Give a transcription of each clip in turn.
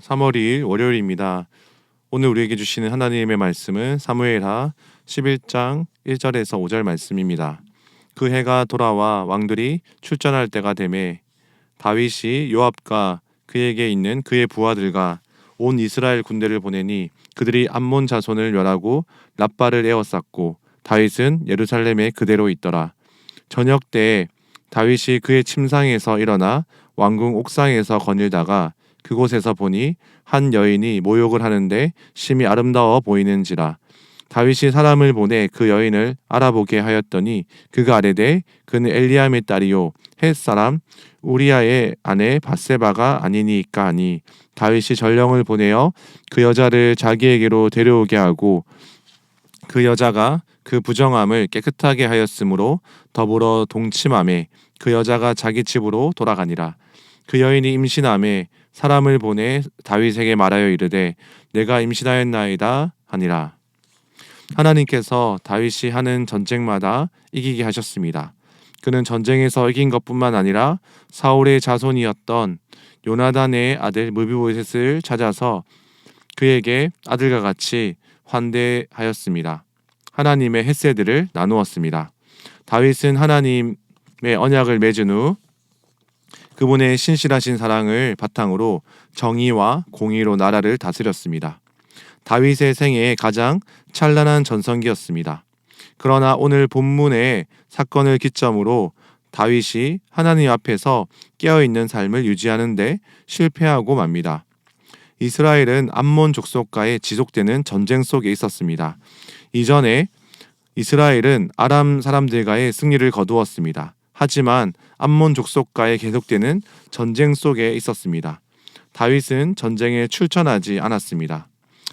3월 2일 월요일입니다. 오늘 우리에게 주시는 하나님의 말씀은 사무엘하 11장 1절에서 5절 말씀입니다. 그 해가 돌아와 왕들이 출전할 때가 되매 다윗이 요압과 그에게 있는 그의 부하들과 온 이스라엘 군대를 보내니 그들이 암몬 자손을 멸하고 랍바를 에워쌌고 다윗은 예루살렘에 그대로 있더라. 저녁 때에 다윗이 그의 침상에서 일어나 왕궁 옥상에서 거닐다가 그곳에서 보니 한 여인이 모욕을 하는데 심히 아름다워 보이는지라. 다윗이 사람을 보내 그 여인을 알아보게 하였더니 그가 아뢰되 그는 엘리암의 딸이요 헷 사람 우리아의 아내 밧세바가 아니니까 하니 다윗이 전령을 보내어 그 여자를 자기에게로 데려오게 하고 그 여자가 그 부정함을 깨끗하게 하였으므로 더불어 동침함에 그 여자가 자기 집으로 돌아가니라. 그 여인이 임신함에 사람을 보내 다윗에게 말하여 이르되 내가 임신하였나이다 하니라. 하나님께서 다윗이 하는 전쟁마다 이기게 하셨습니다. 그는 전쟁에서 이긴 것뿐만 아니라 사울의 자손이었던 요나단의 아들 무비보셋을 찾아서 그에게 아들과 같이 환대하였습니다. 하나님의 헤세드를 나누었습니다. 다윗은 하나님의 언약을 맺은 후 그분의 신실하신 사랑을 바탕으로 정의와 공의로 나라를 다스렸습니다. 다윗의 생애의 가장 찬란한 전성기였습니다. 그러나 오늘 본문의 사건을 기점으로 다윗이 하나님 앞에서 깨어있는 삶을 유지하는 데 실패하고 맙니다. 이스라엘은 암몬 족속과의 지속되는 전쟁 속에 있었습니다. 이전에 이스라엘은 아람 사람들과의 승리를 거두었습니다. 하지만 암몬 족속과의 계속되는 전쟁 속에 있었습니다. 다윗은 전쟁에 출전하지 않았습니다.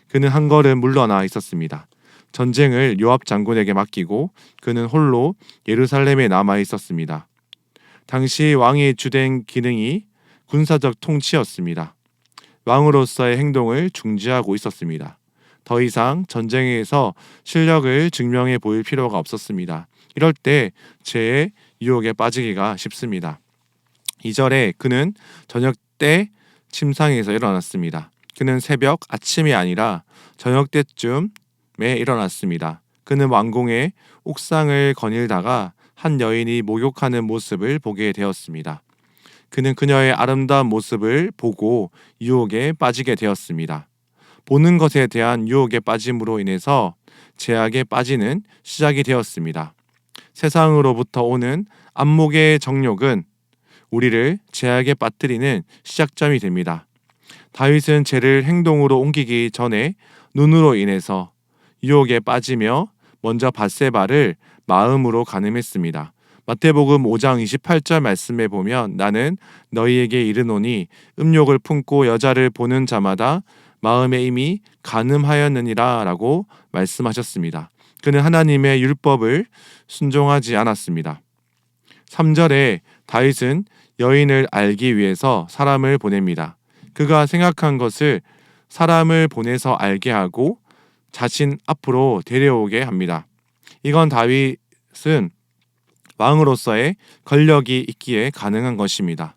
그는 한 걸음 물러나 있었습니다. 전쟁을 요압 장군에게 맡기고 그는 홀로 예루살렘에 남아 있었습니다. 당시 왕의 주된 기능이 군사적 통치였습니다. 왕으로서의 행동을 중지하고 있었습니다. 더 이상 전쟁에서 실력을 증명해 보일 필요가 없었습니다. 이럴 때 죄의 유혹에 빠지기가 쉽습니다. 2절에 그는 저녁 때 침상에서 일어났습니다. 그는 새벽 아침이 아니라 저녁 때쯤에 일어났습니다. 그는 왕궁의 옥상을 거닐다가 한 여인이 목욕하는 모습을 보게 되었습니다. 그는 그녀의 아름다운 모습을 보고 유혹에 빠지게 되었습니다. 보는 것에 대한 유혹에 빠짐으로 인해서 죄악에 빠지는 시작이 되었습니다. 세상으로부터 오는 안목의 정욕은 우리를 죄악에 빠뜨리는 시작점이 됩니다. 다윗은 죄를 행동으로 옮기기 전에 눈으로 인해서 유혹에 빠지며 먼저 밧세바를 마음으로 간음했습니다. 마태복음 5장 28절 말씀에 보면 나는 너희에게 이르노니 음욕을 품고 여자를 보는 자마다 마음에 이미 간음하였느니라 라고 말씀하셨습니다. 그는 하나님의 율법을 순종하지 않았습니다. 3절에 다윗은 여인을 알기 위해서 사람을 보냅니다. 그가 생각한 것을 사람을 보내서 알게 하고 자신 앞으로 데려오게 합니다. 이건 다윗은 왕으로서의 권력이 있기에 가능한 것입니다.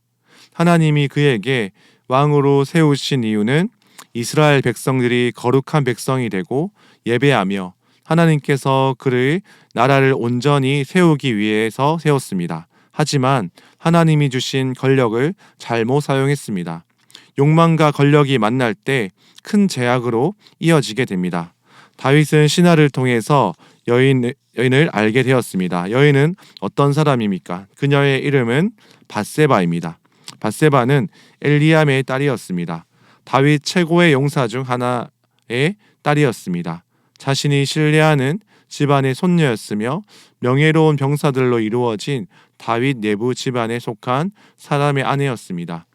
하나님이 그에게 왕으로 세우신 이유는 이스라엘 백성들이 거룩한 백성이 되고 예배하며 하나님께서 그를 나라를 온전히 세우기 위해서 세웠습니다. 하지만 하나님이 주신 권력을 잘못 사용했습니다. 욕망과 권력이 만날 때 큰 죄악으로 이어지게 됩니다. 다윗은 신하를 통해서 여인을 알게 되었습니다. 여인은 어떤 사람입니까? 그녀의 이름은 밧세바입니다. 밧세바는 엘리암의 딸이었습니다. 다윗 최고의 용사 중 하나의 딸이었습니다. 자신이 신뢰하는 집안의 손녀였으며 명예로운 병사들로 이루어진 다윗 내부 집안에 속한 사람의 아내였습니다.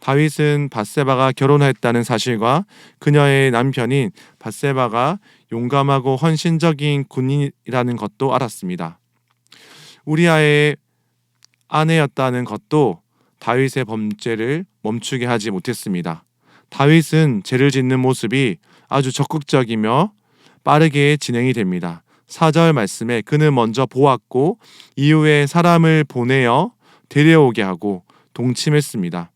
다윗은 밧세바가 결혼했다는 사실과 그녀의 남편인 밧세바가 용감하고 헌신적인 군인이라는 것도 알았습니다. 우리아의 아내였다는 것도 다윗의 범죄를 멈추게 하지 못했습니다. 다윗은 죄를 짓는 모습이 아주 적극적이며 빠르게 진행이 됩니다. 4절 말씀에 그는 먼저 보았고 이후에 사람을 보내어 데려오게 하고 동침했습니다.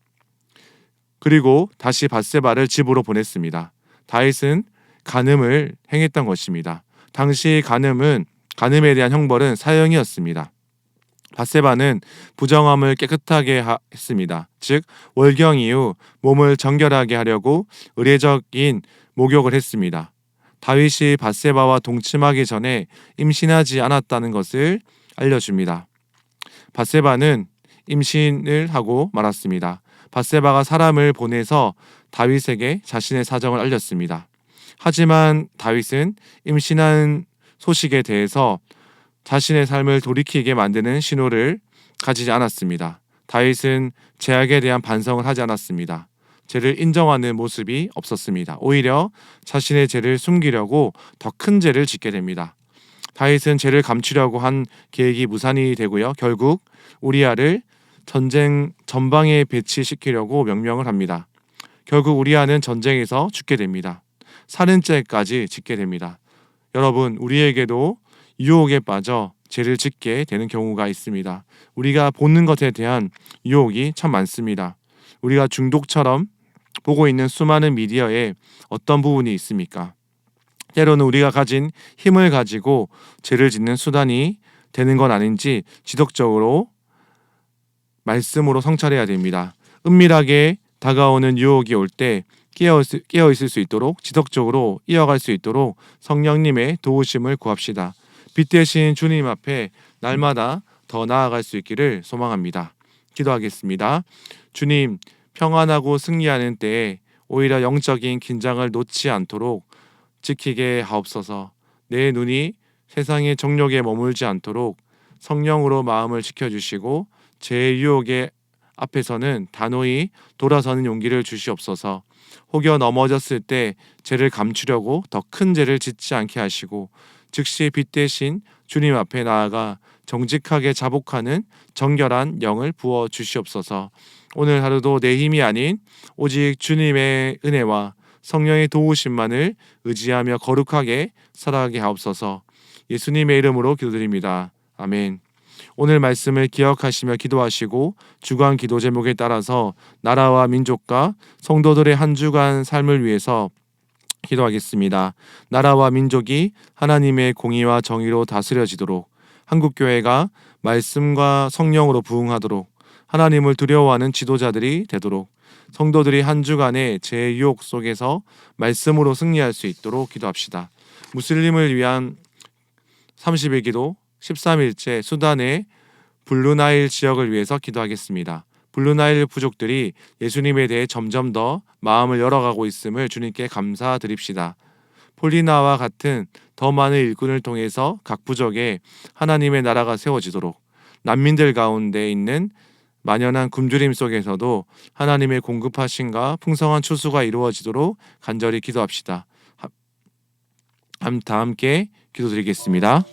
그리고 다시 밧세바를 집으로 보냈습니다. 다윗은 간음을 행했던 것입니다. 당시 간음에 대한 형벌은 사형이었습니다. 밧세바는 부정함을 깨끗하게 했습니다. 즉 월경 이후 몸을 정결하게 하려고 의례적인 목욕을 했습니다. 다윗이 밧세바와 동침하기 전에 임신하지 않았다는 것을 알려줍니다. 밧세바는 임신을 하고 말았습니다. 밧세바가 사람을 보내서 다윗에게 자신의 사정을 알렸습니다. 하지만 다윗은 임신한 소식에 대해서 자신의 삶을 돌이키게 만드는 신호를 가지지 않았습니다. 다윗은 죄악에 대한 반성을 하지 않았습니다. 죄를 인정하는 모습이 없었습니다. 오히려 자신의 죄를 숨기려고 더 큰 죄를 짓게 됩니다. 다윗은 죄를 감추려고 한 계획이 무산이 되고요. 결국 우리아를 전쟁 전방에 배치시키려고 명령을 합니다. 결국 우리아는 전쟁에서 죽게 됩니다. 살인죄까지 짓게 됩니다. 여러분, 우리에게도 유혹에 빠져 죄를 짓게 되는 경우가 있습니다. 우리가 보는 것에 대한 유혹이 참 많습니다. 우리가 중독처럼 보고 있는 수많은 미디어에 어떤 부분이 있습니까? 때로는 우리가 가진 힘을 가지고 죄를 짓는 수단이 되는 건 아닌지 지속적으로 말씀으로 성찰해야 됩니다. 은밀하게 다가오는 유혹이 올 때 깨어 있을 수 있도록 지속적으로 이어갈 수 있도록 성령님의 도우심을 구합시다. 빛 대신 주님 앞에 날마다 더 나아갈 수 있기를 소망합니다. 기도하겠습니다. 주님, 평안하고 승리하는 때에 오히려 영적인 긴장을 놓지 않도록 지키게 하옵소서. 내 눈이 세상의 정욕에 머물지 않도록 성령으로 마음을 지켜주시고 제 유혹의 앞에서는 단호히 돌아서는 용기를 주시옵소서. 혹여 넘어졌을 때 죄를 감추려고 더 큰 죄를 짓지 않게 하시고 즉시 빛 대신 주님 앞에 나아가 정직하게 자복하는 정결한 영을 부어 주시옵소서. 오늘 하루도 내 힘이 아닌 오직 주님의 은혜와 성령의 도우심만을 의지하며 거룩하게 살아가게 하옵소서. 예수님의 이름으로 기도드립니다. 아멘. 오늘 말씀을 기억하시며 기도하시고 주간 기도 제목에 따라서 나라와 민족과 성도들의 한 주간 삶을 위해서 기도하겠습니다. 나라와 민족이 하나님의 공의와 정의로 다스려지도록, 한국교회가 말씀과 성령으로 부흥하도록, 하나님을 두려워하는 지도자들이 되도록, 성도들이 한 주간의 제 유혹 속에서 말씀으로 승리할 수 있도록 기도합시다. 무슬림을 위한 30일 기도 13일째 수단의 블루나일 지역을 위해서 기도하겠습니다. 블루나일 부족들이 예수님에 대해 점점 더 마음을 열어가고 있음을 주님께 감사드립시다. 폴리나와 같은 더 많은 일꾼을 통해서 각 부족에 하나님의 나라가 세워지도록, 난민들 가운데 있는 만연한 굶주림 속에서도 하나님의 공급하심과 풍성한 추수가 이루어지도록 간절히 기도합시다. 다 함께 기도드리겠습니다.